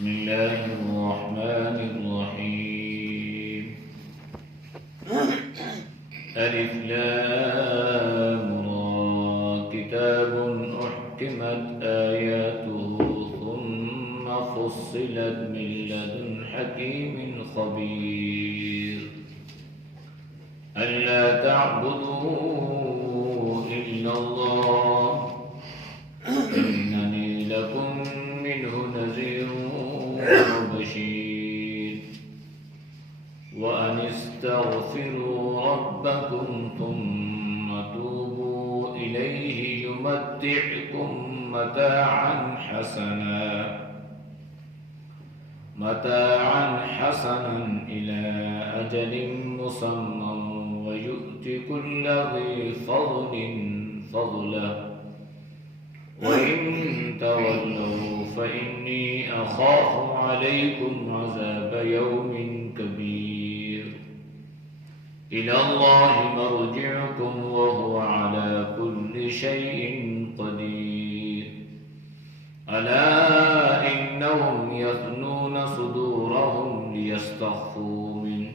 بسم الله الرحمن الرحيم ألف لام را كتاب أحكمت آياته ثم فصلت من لدن حكيم خبير ألا تعبدوا إلا الله إنني لكم منه نذير وبشير وأن استغفروا ربكم ثم توبوا إليه يمتعكم متاعا حسنا إلى أجل مسمى ويؤت كل ذي فضل فضله وإن تولوا فإني أخاف عليكم عذاب يوم كبير إلى الله مرجعكم وهو على كل شيء قدير ألا إنهم يثنون صدورهم ليستخفوا منه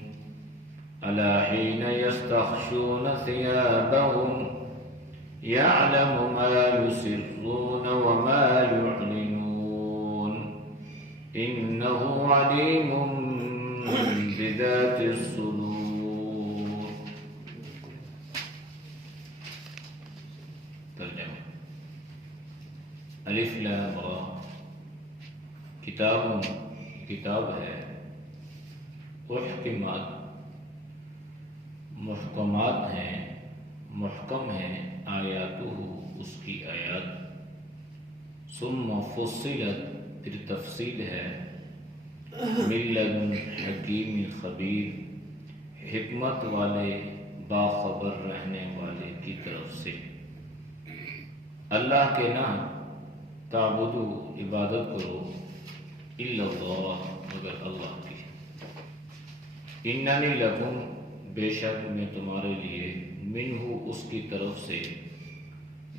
ألا حين يستخشون ثيابهم يعلم ما يسرون وما يعلنون إنه عليم بذات الصدور. ترجمہ الف لام را کتاب ہے احکمات محکمات ہیں محکم ہیں آیاتہ اس کی آیات ثم فصلت پھر تفصیل ہے من لدن حکیم خبیر حکمت والے باخبر رہنے والے کی طرف سے. اللہ کے نام تعبدو عبادت کرو الا اللہ مگر اللہ کی. اننی لکم بے شک میں تمہارے لیے منہ اس کی طرف سے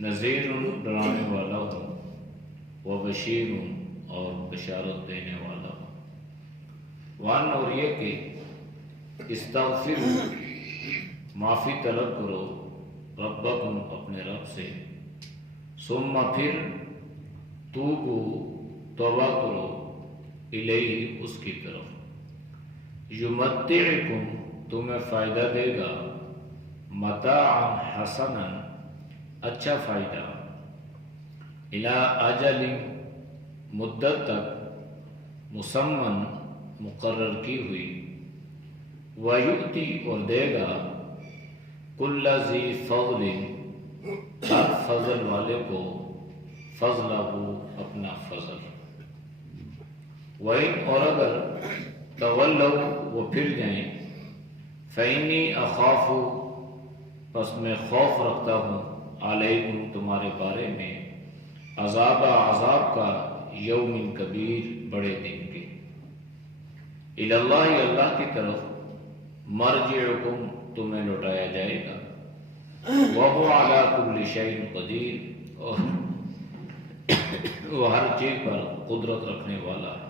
نذیر ڈرانے والا ہوں وبشیر اور بشارت دینے والا ہوں. وان اور یہ کہ استغفر معافی طلب کرو ربکم اپنے رب سے ثم پھر توبو توبہ کرو الیہ اس کی طرف یمتعکم تمہیں فائدہ دے گا متاعا حسنا اچھا فائدہ الی اجل مدت تک مسمن مقرر کی ہوئی ویؤتی اور دے گا کل ذی فضل ہر فضل والے کو فضلہ اپنا فضل. وَإِنْ اور اگر تولوا وہ پھر جائیں فَإِنِّي أَخَافُ پس میں خوف رکھتا ہوں علیکم تمہارے بارے میں عذاب کا یوم کبیر بڑے دن کے. الی اللہ اللہ کی طرف مرجعکم تمہیں لوٹایا جائے گا وہو علی کل شیء قدیر اور وہ ہر چیز پر قدرت رکھنے والا ہے.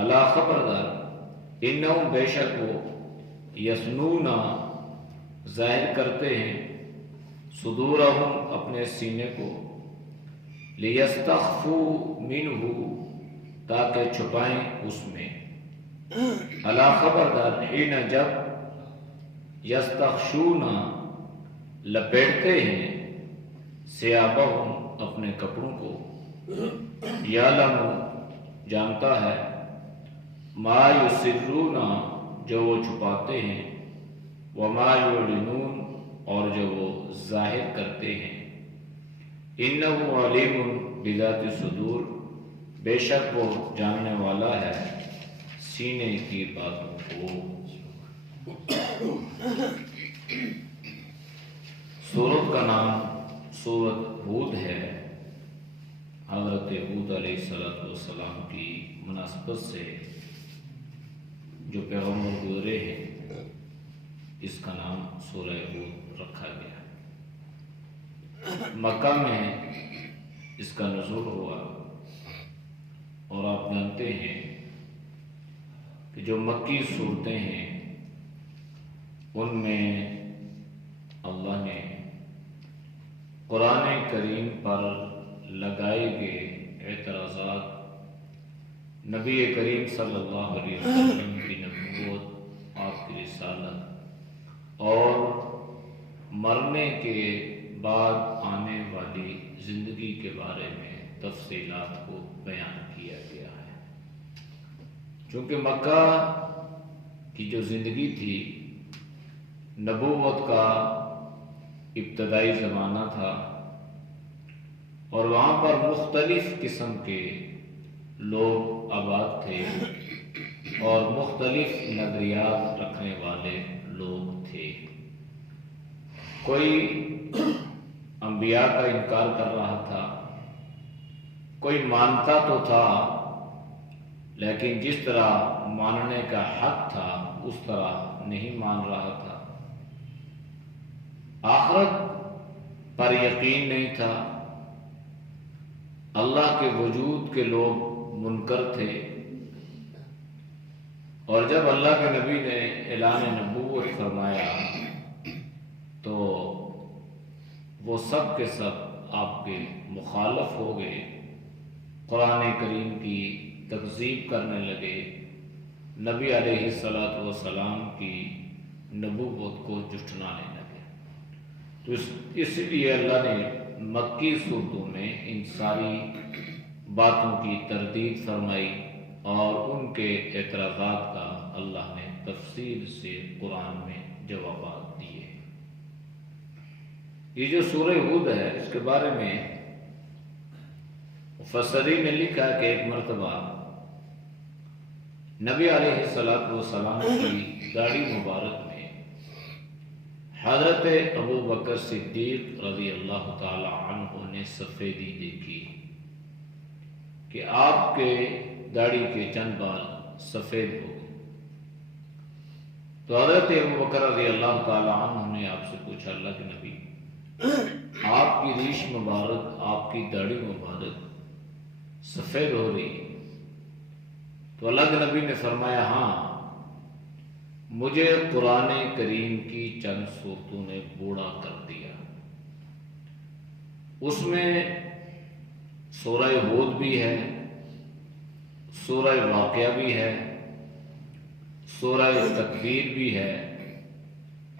الا خبردار انہم بے شک وہ یثنون ظاہر کرتے ہیں صدورہم اپنے سینے کو لیستخفوا منہ تاکہ چھپائیں اس میں. الا خبردار حین جب یستخشون لپیٹتے ہیں ثیابہم اپنے کپڑوں کو یعلم جانتا ہے ما یسرون جو وہ چھپاتے ہیں وما یعلنون اور جو وہ ظاہر کرتے ہیں. انہ علیم بذات الصدور بے شک وہ جاننے والا ہے سینے کی باتوں کو. سورت کا نام سورت ہود ہے. حضرت ہود علیہ السلام کی مناسبت سے جو پیغمبر گزرے ہیں اس کا نام سورہ ہود رکھا گیا. مکہ میں اس کا نزول ہوا اور آپ نے جانتے ہیں کہ جو مکی صورتیں ہیں ان میں اللہ نے قرآن کریم پر لگائے گئے اعتراضات، نبی کریم صلی اللہ علیہ وسلم کی نبوت، آپ کی رسالت اور مرنے کے بعد آنے والی زندگی کے بارے میں تفصیلات کو بیان کیا گیا ہے۔ چونکہ مکہ کی جو زندگی تھی نبوت کا ابتدائی زمانہ تھا، اور وہاں پر مختلف قسم کے لوگ آباد تھے اور مختلف نظریات رکھنے والے لوگ تھے۔ کوئی انبیاء کا انکار کر رہا تھا، کوئی مانتا تو تھا لیکن جس طرح ماننے کا حق تھا اس طرح نہیں مان رہا تھا، آخرت پر یقین نہیں تھا، اللہ کے وجود کے لوگ منکر تھے۔ اور جب اللہ کے نبی نے اعلان نبوت فرمایا تو وہ سب کے سب آپ کے مخالف ہو گئے، قرآن کریم کی تکذیب کرنے لگے، نبی علیہ الصلاۃ والسلام کی نبوت کو جھٹلانے لگے۔ تو اس لیے اللہ نے مکی صورتوں میں ان ساری باتوں کی تردید فرمائی اور ان کے اعتراضات کا اللہ نے تفصیل سے قرآن میں جوابات دیے۔ یہ جو سورہ ہود ہے اس کے بارے میں مفسرین نے لکھا کہ ایک مرتبہ نبی علیہ الصلاۃ والسلام کی داڑھی مبارک میں حضرت ابو بکر صدیق رضی اللہ تعالی عنہ نے سفیدی دیکھی کہ آپ کے داڑھی کے چند بال سفید ہو گئے۔ تو حضرت ابو بکر رضی اللہ تعالی عنہ نے آپ سے پوچھا، اللہ کے نبی آپ کی ریش مبارک، آپ کی داڑھی مبارک سفید ہو رہی ہے۔ تو اللہ کے نبی نے فرمایا، ہاں مجھے قرآن کریم کی چند صورتوں نے بوڑھا کر دیا۔ اس میں سورہ ہود بھی ہے، سورہ واقعہ بھی ہے، سورہ تکویر بھی ہے،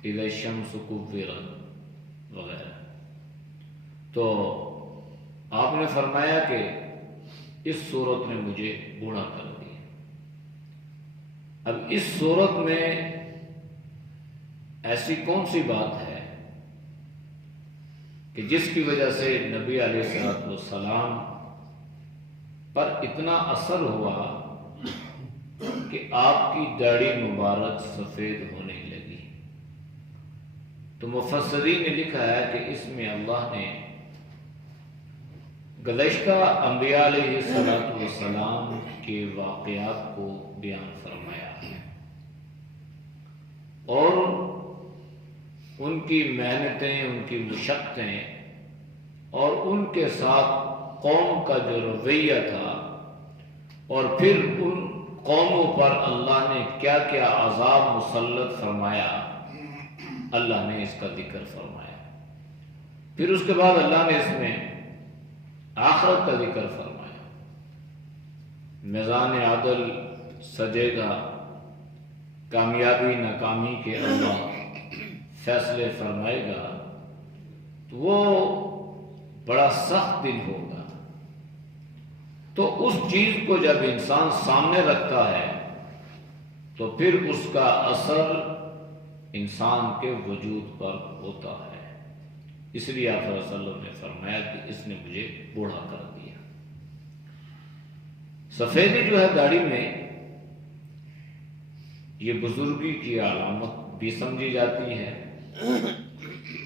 اذا الشمس کورت وغیرہ۔ تو آپ نے فرمایا کہ اس صورت نے مجھے بوڑھا کر دیا۔ اب اس صورت میں ایسی کون سی بات ہے کہ جس کی وجہ سے نبی علیہ السلام پر اتنا اثر ہوا کہ آپ کی داڑھی مبارک سفید ہونے لگی؟ تو مفسرین نے لکھا ہے کہ اس میں اللہ نے گزشتہ انبیاء علیہ السلام کے واقعات کو بیان فرمایا ہے اور ان کی محنتیں، ان کی مشقتیں اور ان کے ساتھ قوم کا جو رویہ تھا، اور پھر ان قوموں پر اللہ نے کیا کیا عذاب مسلط فرمایا، اللہ نے اس کا ذکر فرمایا۔ پھر اس کے بعد اللہ نے اس میں آخرت کا ذکر فرمایا، میزان عدل سجے گا، کامیابی ناکامی کے اللہ فیصلے فرمائے گا، تو وہ بڑا سخت دن ہوگا۔ تو اس چیز کو جب انسان سامنے رکھتا ہے تو پھر اس کا اثر انسان کے وجود پر ہوتا ہے۔ اس لیے آپ صلی اللہ علیہ وسلم نے فرمایا کہ اس نے مجھے بوڑھا کر دیا۔ سفیدی جو ہے داڑھی میں، یہ بزرگی کی علامت بھی سمجھی جاتی ہے،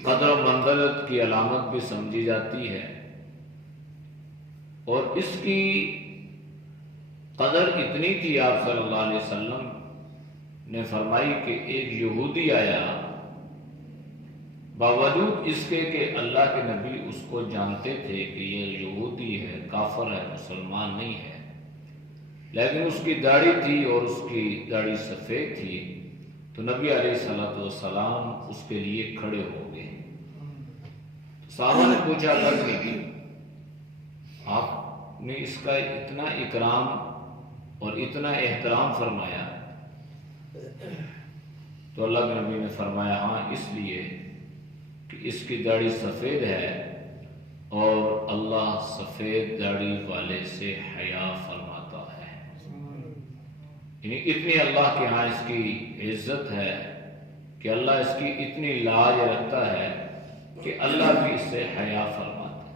قدر و منزلت کی علامت بھی سمجھی جاتی ہے، اور اس کی قدر اتنی تھی، آپ صلی اللہ علیہ وسلم نے فرمائی کہ ایک یہودی آیا، باوجود اس کے کہ اللہ کے نبی اس کو جانتے تھے کہ یہ یہودی ہے، کافر ہے، مسلمان نہیں ہے، لیکن اس کی داڑھی تھی اور اس کی داڑھی سفید تھی، تو نبی علیہ الصلوۃ والسلام اس کے لیے کھڑے ہو گئے۔ صحابہ نے پوچھا لگنے کی آپ نے اس کا اتنا اکرام اور اتنا احترام فرمایا؟ تو اللہ کے نبی نے فرمایا ہاں اس لیے کہ اس کی داڑھی سفید ہے اور اللہ سفید داڑھی والے سے حیا فرماتا ہے۔ یعنی اتنی اللہ کے ہاں اس کی عزت ہے کہ اللہ اس کی اتنی لاج رکھتا ہے کہ اللہ بھی اس سے حیا فرماتا ہے۔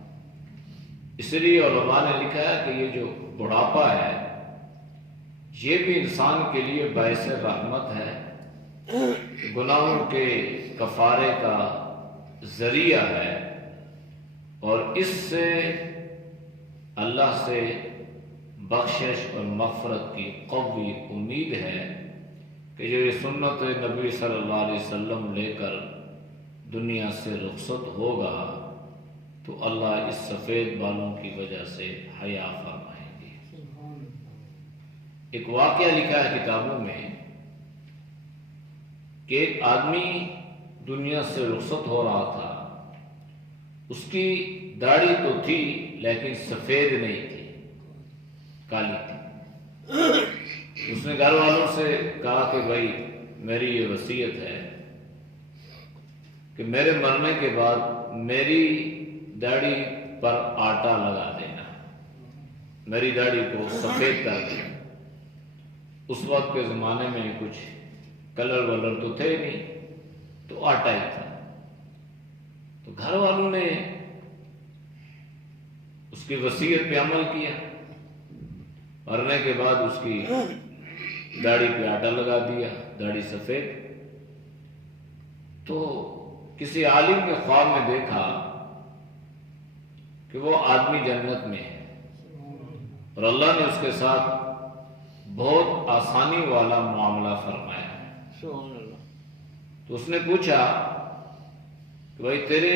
اس لیے علماء نے لکھا ہے کہ یہ جو بڑھاپا ہے یہ بھی انسان کے لیے باعث رحمت ہے، گناہوں کے کفارے کا ذریعہ ہے، اور اس سے اللہ سے بخشش اور مغفرت کی قوی امید ہے کہ جو یہ سنت نبی صلی اللہ علیہ وسلم لے کر دنیا سے رخصت ہوگا تو اللہ اس سفید بالوں کی وجہ سے حیا فرمائیں گے۔ ایک واقعہ لکھا ہے کتابوں میں کہ ایک آدمی دنیا سے رخصت ہو رہا تھا، اس کی داڑھی تو تھی لیکن سفید نہیں تھی، کالی تھی۔ اس نے گھر والوں سے کہا کہ بھائی میری یہ وصیت ہے کہ میرے مرنے کے بعد میری داڑھی پر آٹا لگا دینا، میری داڑھی کو سفید کر دینا۔ اس وقت کے زمانے میں کچھ کلر ولر تو تھے نہیں، تو آٹا ہی تھا۔ تو گھر والوں نے اس کی وصیت پہ عمل کیا، مرنے کے بعد اس کی داڑھی پہ آٹا لگا دیا، داڑھی سفید۔ تو کسی عالم نے خواب میں دیکھا کہ وہ آدمی جنت میں ہے اور اللہ نے اس کے ساتھ بہت آسانی والا معاملہ فرمایا ہے۔ تو اس نے پوچھا کہ بھائی تیرے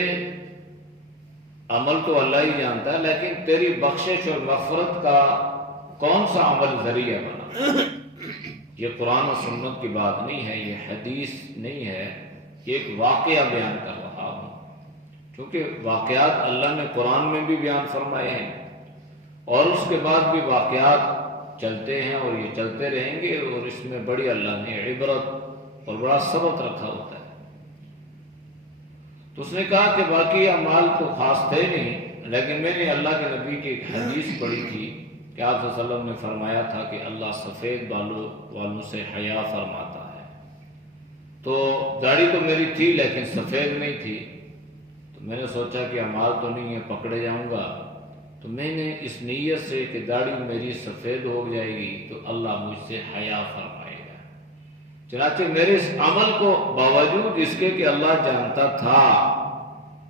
عمل تو اللہ ہی جانتا ہے، لیکن تیری بخشش اور مغفرت کا کون سا عمل ذریعہ بنا؟ یہ قرآن و سنت کی بات نہیں ہے، یہ حدیث نہیں ہے، یہ ایک واقعہ بیان کر رہا ہوں، کیونکہ واقعات اللہ نے قرآن میں بھی بیان فرمائے ہیں اور اس کے بعد بھی واقعات چلتے ہیں اور یہ چلتے رہیں گے، اور اس میں بڑی اللہ نے عبرت اور بڑا سبق رکھا ہوتا ہے۔ تو اس نے کہا کہ باقی اعمال تو خاص تھے نہیں، لیکن میں نے اللہ کے نبی کی ایک حدیث پڑھی تھی کہ آپ صلی اللہ علیہ وسلم نے فرمایا تھا کہ اللہ سفید بالوں والوں سے حیا فرماتا ہے۔ تو داڑھی تو میری تھی لیکن سفید نہیں تھی، تو میں نے سوچا کہ اعمال تو نہیں ہے، پکڑے جاؤں گا، تو میں نے اس نیت سے کہ داڑھی میری سفید ہو جائے گی تو اللہ مجھ سے حیا فرمائے گا۔ چنانچہ میرے اس عمل کو باوجود اس کے کہ اللہ جانتا تھا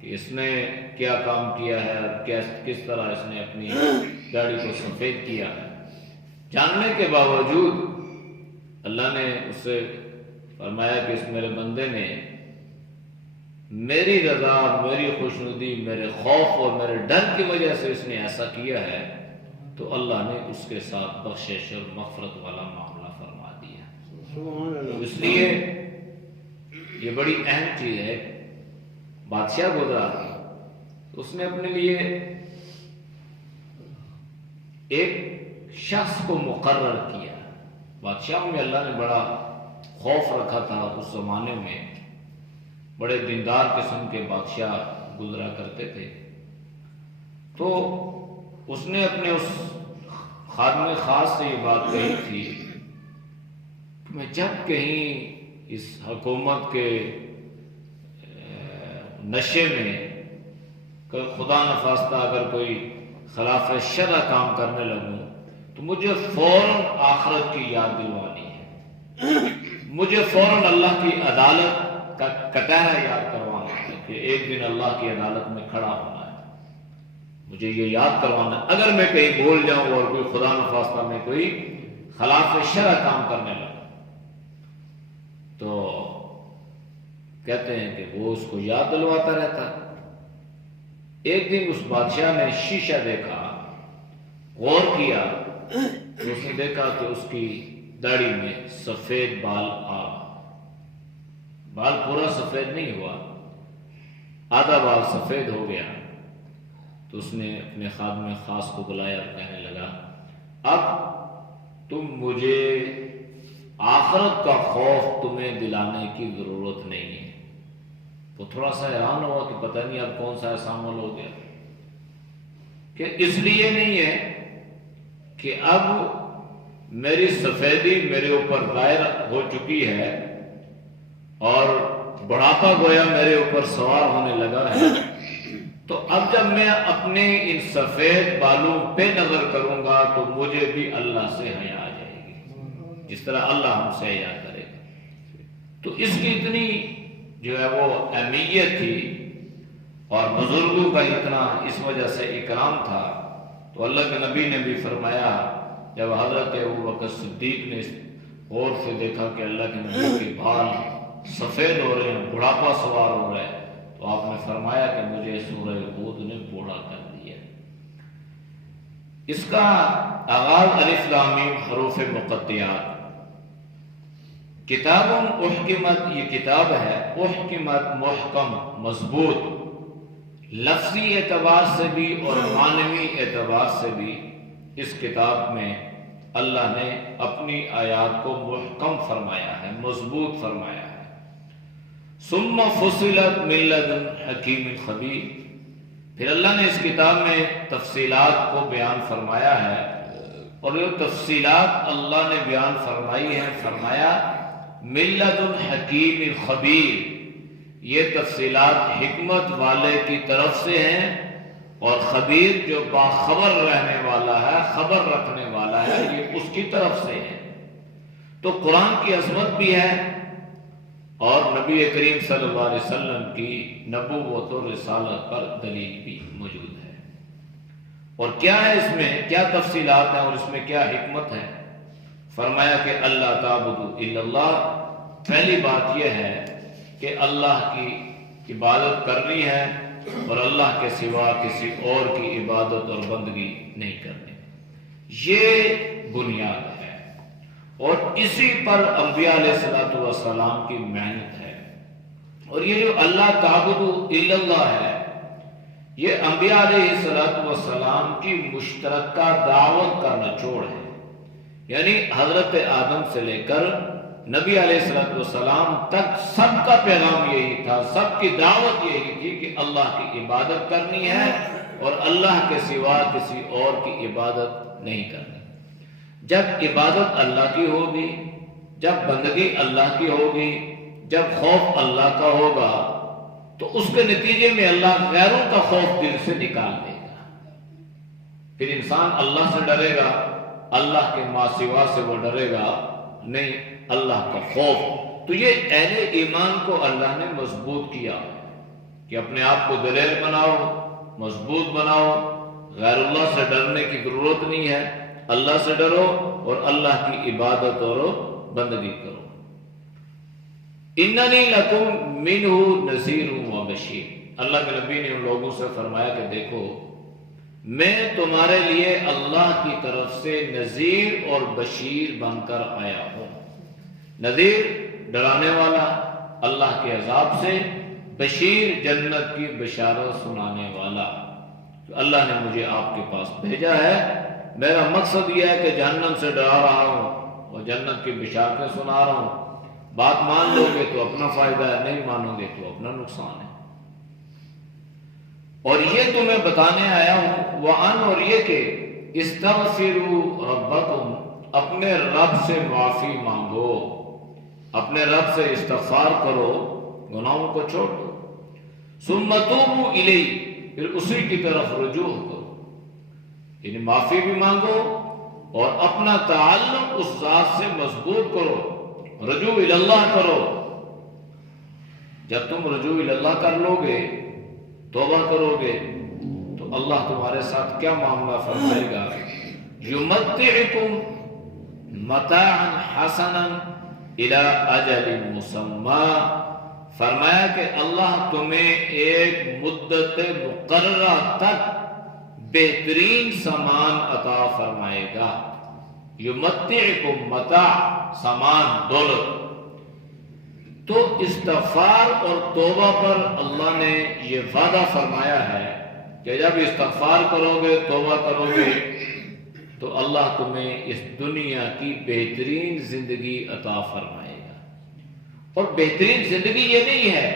کہ اس نے کیا کام کیا ہے اور کس طرح اس نے اپنی داڑھی کو سفید کیا ہے، جاننے کے باوجود اللہ نے اس سے فرمایا کہ اس میرے بندے نے میری رضا، میری خوشنودی، میرے خوف اور میرے ڈر کی وجہ سے اس نے ایسا کیا ہے، تو اللہ نے اس کے ساتھ بخشش اور مغفرت والا معاملہ فرما دیا۔ اس لیے یہ بڑی اہم چیز ہے۔ بادشاہ گزرا تو اس نے اپنے لیے ایک شخص کو مقرر کیا۔ بادشاہوں میں اللہ نے بڑا خوف رکھا تھا، اس زمانے میں بڑے دیندار قسم کے بادشاہ گزرا کرتے تھے۔ تو اس نے اپنے اس خادم خاص سے یہ بات کہی تھی کہ میں جب کہیں اس حکومت کے نشے میں خدا نخواستہ اگر کوئی خلاف شرع کام کرنے لگوں تو مجھے فوراً آخرت کی یاد دلوانی ہے، مجھے فوراً اللہ کی عدالت کا کٹہرا یاد کروانا ہے کہ ایک دن اللہ کی عدالت میں کھڑا ہونا ہے، مجھے یہ یاد کروانا ہے۔ اگر میں کہیں بھول جاؤں اور کوئی خدا نخواستہ میں کوئی خلاف شرع کام کرنے لگوں تو کہتے ہیں کہ وہ اس کو یاد دلواتا رہتا۔ ایک دن اس بادشاہ نے شیشہ دیکھا، غور کیا تو اس نے دیکھا کہ اس کی داڑھی میں سفید بال بال پورا سفید نہیں ہوا، آدھا بال سفید ہو گیا۔ تو اس نے اپنے خادم خاص کو بلایا اور کہنے لگا اب تم مجھے آخرت کا خوف تمہیں دلانے کی ضرورت نہیں ہے۔ وہ تھوڑا سا حیران ہوا کہ پتہ نہیں اب کون سا ایسا عمل ہو گیا، کہ اس لیے نہیں ہے کہ اب میری سفیدی میرے اوپر ظاہر ہو چکی ہے اور بڑھاپا گویا میرے اوپر سوار ہونے لگا ہے، تو اب جب میں اپنے ان سفید بالوں پہ نظر کروں گا تو مجھے بھی اللہ سے حیا آ جائے گی، جس طرح اللہ ہم سے حیا کرے گا۔ تو اس کی اتنی جو ہے وہ اہمیت تھی اور بزرگوں کا اتنا اس وجہ سے اکرام تھا۔ تو اللہ کے نبی نے بھی فرمایا، جب حضرت ابوبکر صدیق نے غور سے دیکھا کہ اللہ کے نبی کے بال سفید ہو رہے ہیں، بڑھاپا سوار ہو رہا ہے، تو آپ نے فرمایا کہ مجھے سورہ ہود نے بوڑھا کر دیا۔ اس کا آغاز الف لام میم حروف مقطعات، کتاب احکمت، یہ کتاب ہے احکمت، محکم، مضبوط، لفظی اعتبار سے بھی اور معنوی اعتبار سے بھی اس کتاب میں اللہ نے اپنی آیات کو محکم فرمایا ہے، مضبوط فرمایا ہے۔ ثم فصلت من لدن حکیم خبیر، پھر اللہ نے اس کتاب میں تفصیلات کو بیان فرمایا ہے، اور یہ تفصیلات اللہ نے بیان فرمائی ہیں، فرمایا من لدن حکیم خبیر، یہ تفصیلات حکمت والے کی طرف سے ہیں، اور خبیر جو باخبر رہنے والا ہے، خبر رکھنے والا ہے، یہ اس کی طرف سے ہے۔ تو قرآن کی عظمت بھی ہے اور نبی کریم صلی اللہ علیہ وسلم کی نبوت و رسالت پر دلیل بھی موجود ہے۔ اور کیا ہے اس میں، کیا تفصیلات ہیں اور اس میں کیا حکمت ہے؟ فرمایا کہ اللہ تعبدوا الا اللہ، پہلی بات یہ ہے کہ اللہ کی عبادت کرنی ہے اور اللہ کے سوا کسی اور کی عبادت اور بندگی نہیں کرنی، یہ بنیاد ہے، اور اسی پر انبیاء علیہ الصلوۃ والسلام کی محنت ہے۔ اور یہ جو اللہ تعبدوا الا اللہ ہے، یہ انبیاء علیہ الصلوۃ والسلام کی مشترکہ دعوت کا نچوڑ ہے، یعنی حضرت آدم سے لے کر نبی علیہ الصلوۃ والسلام تک سب کا پیغام یہی تھا، سب کی دعوت یہی تھی کہ اللہ کی عبادت کرنی ہے اور اللہ کے سوا کسی اور کی عبادت نہیں کرنی۔ جب عبادت اللہ کی ہوگی، جب بندگی اللہ کی ہوگی، جب خوف اللہ کا ہوگا، تو اس کے نتیجے میں اللہ غیروں کا خوف دل سے نکال دے گا، پھر انسان اللہ سے ڈرے گا، اللہ کے ما سوا سے وہ ڈرے گا نہیں، اللہ کا خوف۔ تو یہ اہل ایمان کو اللہ نے مضبوط کیا کہ اپنے آپ کو دلیر بناؤ، مضبوط بناؤ، غیر اللہ سے ڈرنے کی ضرورت نہیں ہے، اللہ سے ڈرو اور اللہ کی عبادت اور بندگی کرو۔ اننی لکم منہ نذیر و بشیر، اللہ کے نبی نے ان لوگوں سے فرمایا کہ دیکھو میں تمہارے لیے اللہ کی طرف سے نذیر اور بشیر بن کر آیا ہوں۔ نذیر ڈرانے والا اللہ کے عذاب سے، بشیر جنت کی بشارت سنانے والا۔ تو اللہ نے مجھے آپ کے پاس بھیجا ہے، میرا مقصد یہ ہے کہ جہنم سے ڈرا رہا ہوں اور جنت کی بشارتیں سنا رہا ہوں۔ بات مان لو گے تو اپنا فائدہ ہے، نہیں مانو گے تو اپنا نقصان ہے۔ اور یہ تمہیں بتانے آیا ہوں وَأَنْ، اور یہ کہ اسْتَغْفِرُوا رَبَّكُمْ، اپنے رب سے معافی مانگو، اپنے رب سے استغفار کرو، گناہوں کو چھوڑ دو، ثُمَّ تُوبُوا إِلَيْهِ، پھر اسی کی طرف رجوع کرو، یعنی معافی بھی مانگو اور اپنا تعلق اس ذات سے مضبوط کرو، رجوع اللہ کرو۔ جب تم رجوع اللہ کر لو گے، توبہ کرو گے، تو اللہ تمہارے ساتھ کیا معاملہ فرمائے گا، یمتعکم متاعا حسنا الی اجل مسمی، فرمایا کہ اللہ تمہیں ایک مدت مقررہ تک بہترین سامان عطا فرمائے گا۔ یمتعکم متاع سامان دولت. تو استغفار اور توبہ پر اللہ نے یہ وعدہ فرمایا ہے کہ جب استغفار کرو گے، توبہ کرو گے، تو اللہ تمہیں اس دنیا کی بہترین زندگی عطا فرمائے گا. اور بہترین زندگی یہ نہیں ہے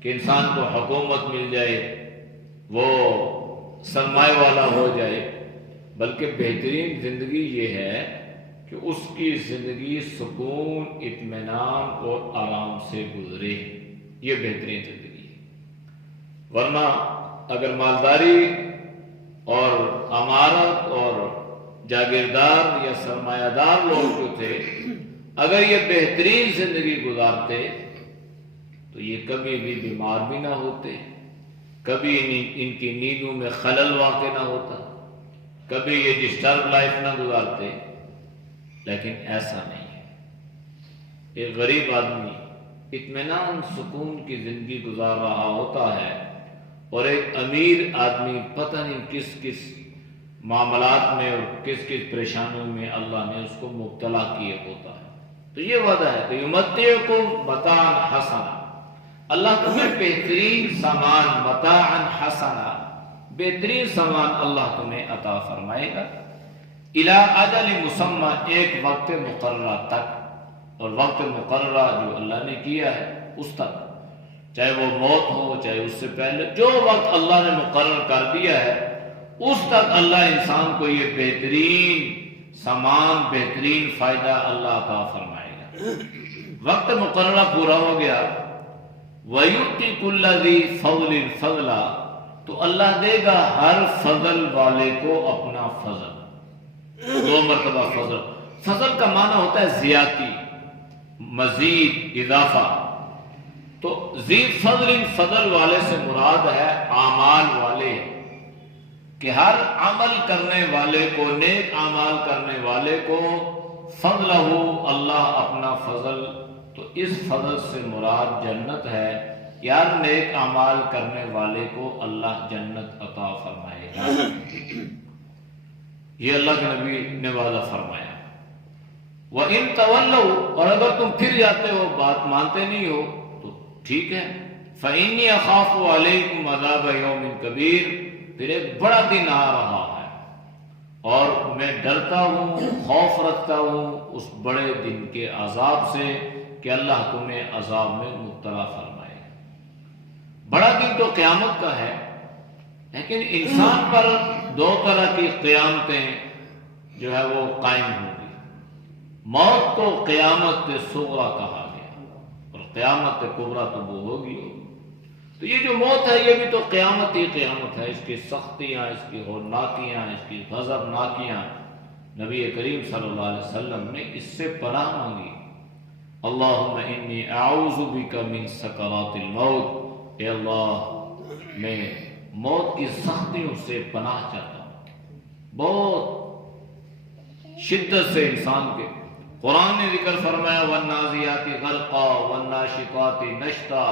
کہ انسان کو حکومت مل جائے، وہ سرمایہ والا ہو جائے، بلکہ بہترین زندگی یہ ہے کہ اس کی زندگی سکون، اطمینان اور آرام سے گزرے. یہ بہترین زندگی ہے. ورنہ اگر مالداری اور عمارت اور جاگیردار یا سرمایہ دار لوگ جو تھے، اگر یہ بہترین زندگی گزارتے تو یہ کبھی بھی بیمار بھی نہ ہوتے، کبھی ان کی نیندوں میں خلل واقع نہ ہوتا، کبھی یہ ڈسٹرب لائف نہ گزارتے. لیکن ایسا نہیں ہے. ایک غریب آدمی اطمینان سکون کی زندگی گزار رہا ہوتا ہے، اور ایک امیر آدمی پتہ نہیں کس کس معاملات میں اور کس کس پریشانیوں میں اللہ نے اس کو مبتلا کیے ہوتا ہے. تو یہ وعدہ ہے کہ یمتعکم متاعا حسنا، اللہ تمہیں بہترین سامان، متاعا حسنا، بہترین سامان اللہ تمہیں عطا فرمائے گا. الی اجل مسمى، ایک وقت مقررہ تک. اور وقت مقررہ جو اللہ نے کیا ہے اس تک، چاہے وہ موت ہو چاہے اس سے پہلے، جو وقت اللہ نے مقرر کر دیا ہے اس تک اللہ انسان کو یہ بہترین سامان، بہترین فائدہ اللہ عطا فرمائے گا. وقت مقررہ پورا ہو گیا، وَيُؤْتِي كُلَّ ذِي فَضْلٍ فَضْلًا، تو اللہ دے گا ہر فضل والے کو اپنا فضل. 2 مرتبہ فضل. فضل کا معنی ہوتا ہے زیادتی، مزید، اضافہ. تو ذی فضل، فضل والے سے مراد ہے اعمال والے، کہ ہر عمل کرنے والے کو، نیک اعمال کرنے والے کو فضلہ، اللہ اپنا فضل. تو اس فضل سے مراد جنت ہے. یار نیک اعمال کرنے والے کو اللہ جنت عطا فرمائے گا. یہ اللہ کے نبی نے وعدہ فرمایا. وَإِن تَوَلَّوْا، اور اگر تم پھر جاتے ہو، بات مانتے نہیں ہو، تو ٹھیک ہے. فَإِنِّي أَخَافُ عَلَيْكُمْ عَذَابَ يَوْمٍ كَبِيرٍ، پھر ایک بڑا دن آ رہا ہے اور میں ڈرتا ہوں، خوف رکھتا ہوں اس بڑے دن کے عذاب سے کہ اللہ تمہیں عذاب میں مبتلا فرمائے. بڑا دن تو قیامت کا ہے، لیکن انسان پر 2 طرح کی قیامتیں جو ہے وہ قائم ہوں گی. موت کو قیامت صغریٰ کہا گیا، اور قیامت کبریٰ تو وہ ہوگی. تو یہ جو موت ہے یہ بھی تو قیامت ہی قیامت ہے. اس کی سختیاں، اس کی ہولناکیاں، اس کی غضبناکیاں. نبی کریم صلی اللہ علیہ وسلم نے اس سے پناہ مانگی. اللہم انی اعوذ بک من سکرات الموت، اے اللہ میں موت کی سختیوں سے پناہ چاہتا ہوں. بہت شدت سے انسان کے قرآن نے ذکر فرمایا والنازعات غرقا والناشطات نشطا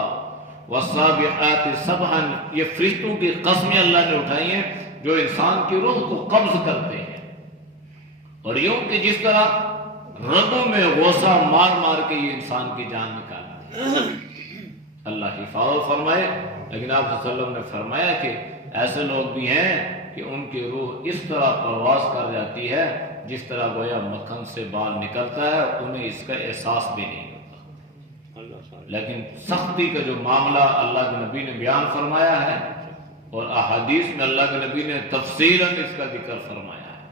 والسابقات سبحا. یہ فرشتوں کی قسمیں اللہ نے اٹھائی ہیں جو انسان کی روح کو قبض کرتے ہیں، اور یوں کہ جس طرح رگوں میں غوصہ مار مار کے یہ انسان کی جان نکالتے ہیں. اللہ حفاظت فرمائے. لیکن آپ صلی اللہ علیہ وسلم نے فرمایا کہ ایسے لوگ بھی ہیں کہ ان کی روح اس طرح پرواز کر جاتی ہے جس طرح گویا مکھن سے بال نکلتا ہے، انہیں اس کا احساس بھی نہیں ہوتا. لیکن سختی کا جو معاملہ اللہ کے نبی نے بیان فرمایا ہے، اور احادیث میں اللہ کے نبی نے تفصیلاً اس کا ذکر فرمایا ہے.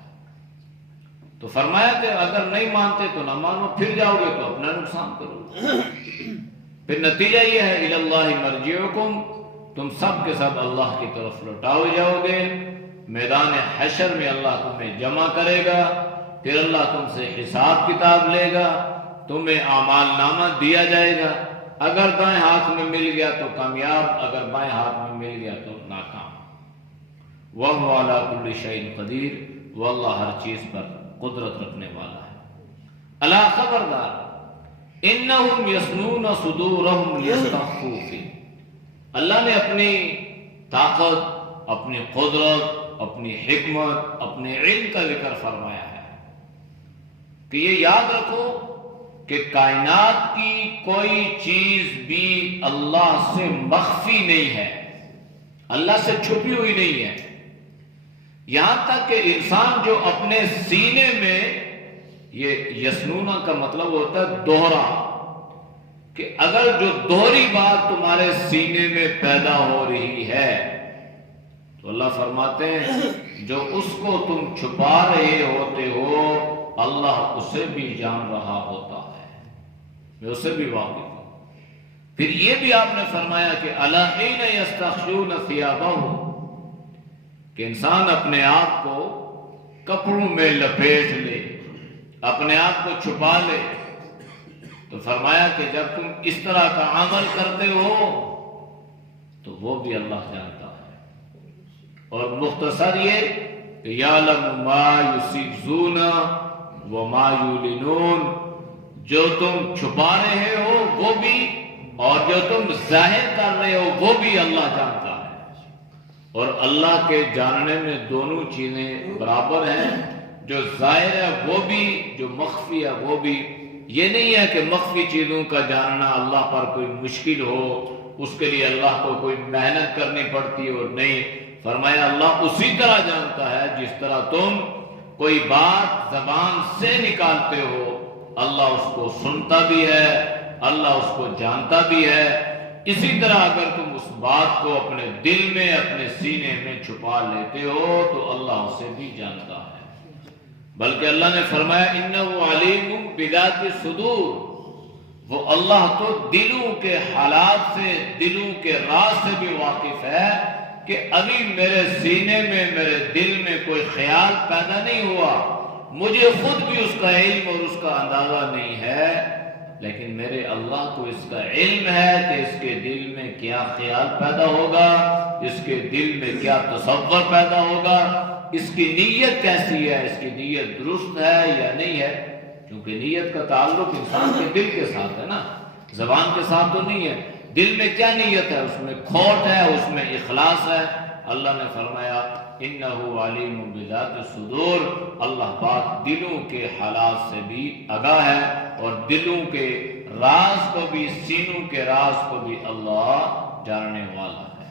تو فرمایا کہ اگر نہیں مانتے تو نہ مانو، پھر جاؤ گے تو اپنا نقصان کرو. پھر نتیجہ یہ ہے الی اللہ مرجعکم، تم سب کے سب اللہ کی طرف لوٹائے جاؤ گے. میدان حشر میں اللہ تمہیں جمع کرے گا، پھر اللہ تم سے حساب کتاب لے گا، تمہیں اعمال نامہ دیا جائے گا. اگر دائیں ہاتھ میں مل گیا تو کامیاب، اگر بائیں ہاتھ میں مل گیا تو ناکام. وَهُوَ عَلَىٰ كُلِّ شَيْءٍ قَدِيرٌ، وہ اللہ ہر چیز پر قدرت رکھنے والا ہے. الا خبردار، انہم یثنون صدورہم لیستخفوا فیہ، اللہ نے اپنی طاقت، اپنی قدرت، اپنی حکمت، اپنے علم کا ذکر فرمایا ہے. کہ یہ یاد رکھو کہ کائنات کی کوئی چیز بھی اللہ سے مخفی نہیں ہے، اللہ سے چھپی ہوئی نہیں ہے. یہاں تک کہ انسان جو اپنے سینے میں، یہ یسنون کا مطلب ہوتا ہے دوہرا، کہ اگر جو دوہری بات تمہارے سینے میں پیدا ہو رہی ہے تو اللہ فرماتے ہیں جو اس کو تم چھپا رہے ہوتے ہو اللہ اسے بھی جان رہا ہوتا ہے، میں اسے بھی واقف ہوں. پھر یہ بھی آپ نے فرمایا کہ الا حین یستغشون ثیابہم، کہ انسان اپنے آپ کو کپڑوں میں لپیٹ لے، اپنے آپ کو چھپا لے. تو فرمایا کہ جب تم اس طرح کا عمل کرتے ہو تو وہ بھی اللہ جانتا ہے. اور مختصر یہ کہ یعلم ما یسرون وما یعلنون، جو تم چھپا رہے ہو وہ بھی اور جو تم ظاہر کر رہے ہو وہ بھی اللہ جانتا ہے. اور اللہ کے جاننے میں دونوں چیزیں برابر ہیں، جو ظاہر ہے وہ بھی، جو مخفی ہے وہ بھی. یہ نہیں ہے کہ مخفی چیزوں کا جاننا اللہ پر کوئی مشکل ہو، اس کے لیے اللہ کو کوئی محنت کرنی پڑتی ہے، اور نہیں. فرمایا اللہ اسی طرح جانتا ہے جس طرح تم کوئی بات زبان سے نکالتے ہو، اللہ اس کو سنتا بھی ہے، اللہ اس کو جانتا بھی ہے. اسی طرح اگر تم اس بات کو اپنے دل میں، اپنے سینے میں چھپا لیتے ہو تو اللہ اسے بھی جانتا ہے. بلکہ اللہ نے فرمایا انہ علیم بذات الصدور، وہ اللہ تو دلوں کے حالات سے، دلوں کے راز سے بھی واقف ہے، کہ ابھی میرے سینے میں، میرے دل میں کوئی خیال پیدا نہیں ہوا، مجھے خود بھی اس کا علم اور اس کا اندازہ نہیں ہے، لیکن میرے اللہ کو اس کا علم ہے کہ اس کے دل میں کیا خیال پیدا ہوگا، اس کے دل میں کیا تصور پیدا ہوگا، اس کی نیت کیسی ہے، اس کی نیت درست ہے یا نہیں ہے. کیونکہ نیت کا تعلق انسان کے دل کے ساتھ ہے نا، زبان کے ساتھ تو نہیں ہے. دل میں کیا نیت ہے، اس میں کھوٹ ہے، اس میں اخلاص ہے. اللہ نے فرمایا انہ علیم بذات الصدور، اللہ پاک دلوں کے حالات سے بھی آگاہ ہے، اور دلوں کے راز کو بھی، سینوں کے راز کو بھی اللہ جاننے والا ہے.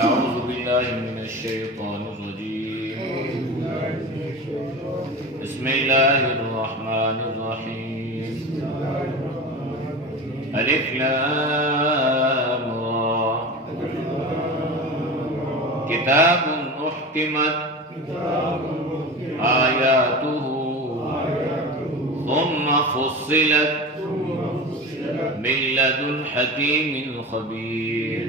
اعوذ باللہ من الشیطان الرجیم، بسم اللہ الرحمن الرحیم. الف لام را، کتاب احکمت آیاتہ ثم فصلت من لدن حکیم خبیر.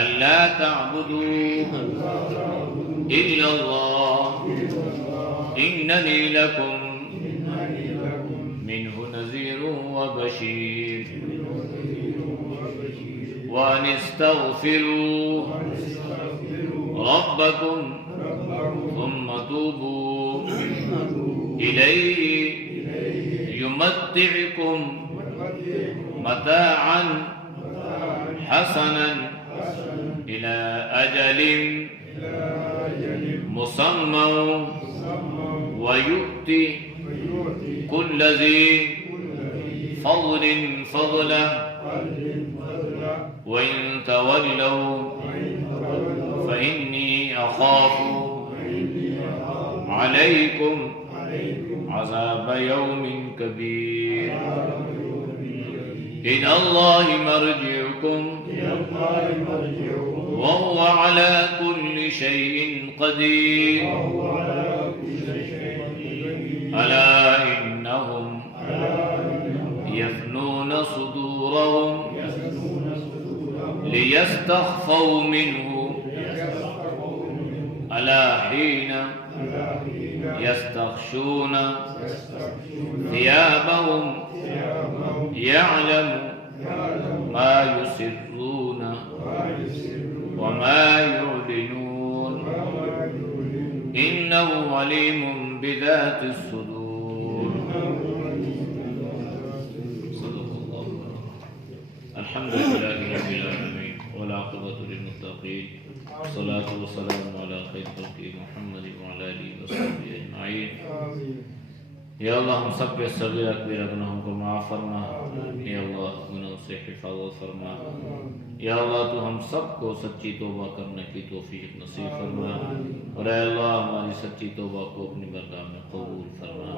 الا تعبدوا الا اللہ اننی لکم منہ نذیر وبشیر. وان استغفروا ربکم ثم توبوا الیہ یمتعکم متاعا حسنا إلى أجل مسمى ويؤتي كل ذي فضل فضله وإن تولوا فإني أخاف عليكم عذاب يوم كبير. إلى الله مرجعكم وهو على كل شيء قدير. ألا إنهم يفنون صدورهم ليستخفوا منه ألا حين يستغشون ثيابهم يعلم ما يسرون وما يعلنون إنه عليم بذات الصدور. صدق الله. الحمد لله رب العالمين والعاقبة للمتقين، والصلاة والسلام على خير خلق محمد وعلى آله وصحبه یا اللہ ہم سب کے صغیر کبیرہ گناہوں کو معاف فرما، یا اللہ گناہوں سے حفاظت فرما، یا اللہ تو ہم سب کو سچی توبہ کرنے کی توفیق نصیب فرما، اور اے اللہ ہماری سچی توبہ کو اپنی بارگاہ میں قبول فرما۔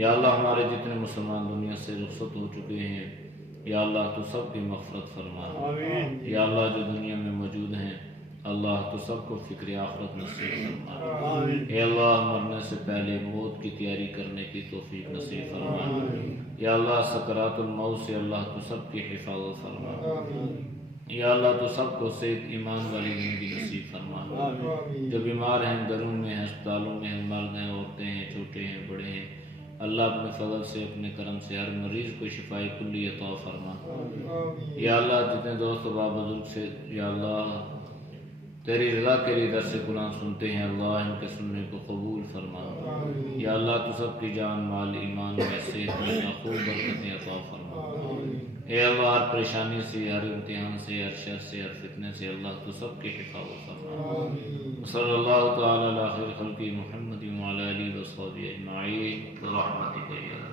یا اللہ ہمارے جتنے مسلمان دنیا سے رخصت ہو چکے ہیں، یا اللہ تو سب کی مغفرت فرما، یا اللہ جو دنیا میں موجود ہیں اللہ تو سب کو فکر آخرت نصیب فرما، اے اللہ مرنے سے پہلے موت کی تیاری کرنے کی توفیق نصیب فرما، یا اللہ سکرات الموت سے اللہ تو سب کی حفاظت فرما، یا اللہ تو سب کو صحت ایمان والی زندگی نصیب فرما، جو بیمار ہیں گھروں میں ہیں ہسپتالوں میں ہیں، مرد ہیں عورتیں ہیں چھوٹے ہیں بڑے ہیں، اللہ اپنے فضل سے اپنے کرم سے ہر مریض کو شفاء کلی عطا فرما، یا اللہ جتنے دوست و بزرگ سے یا اللہ تیری رضا کے لیے درس قرآن سنتے ہیں اللہ ان کے سننے کو قبول فرما، یا اللہ تو سب کی جان مال ایمان میں صحت میں خوب برکتیں عطا فرما، اے اللہ ہر پریشانی سے ہر امتحان سے ہر شر سے ہر فتنے سے اللہ تو سب کی حفاظت فرما، صلی اللہ تعالی علی خیر خلق محمد وعلی آلہ وصحبہ اجمعین برحمتک یا اللہ۔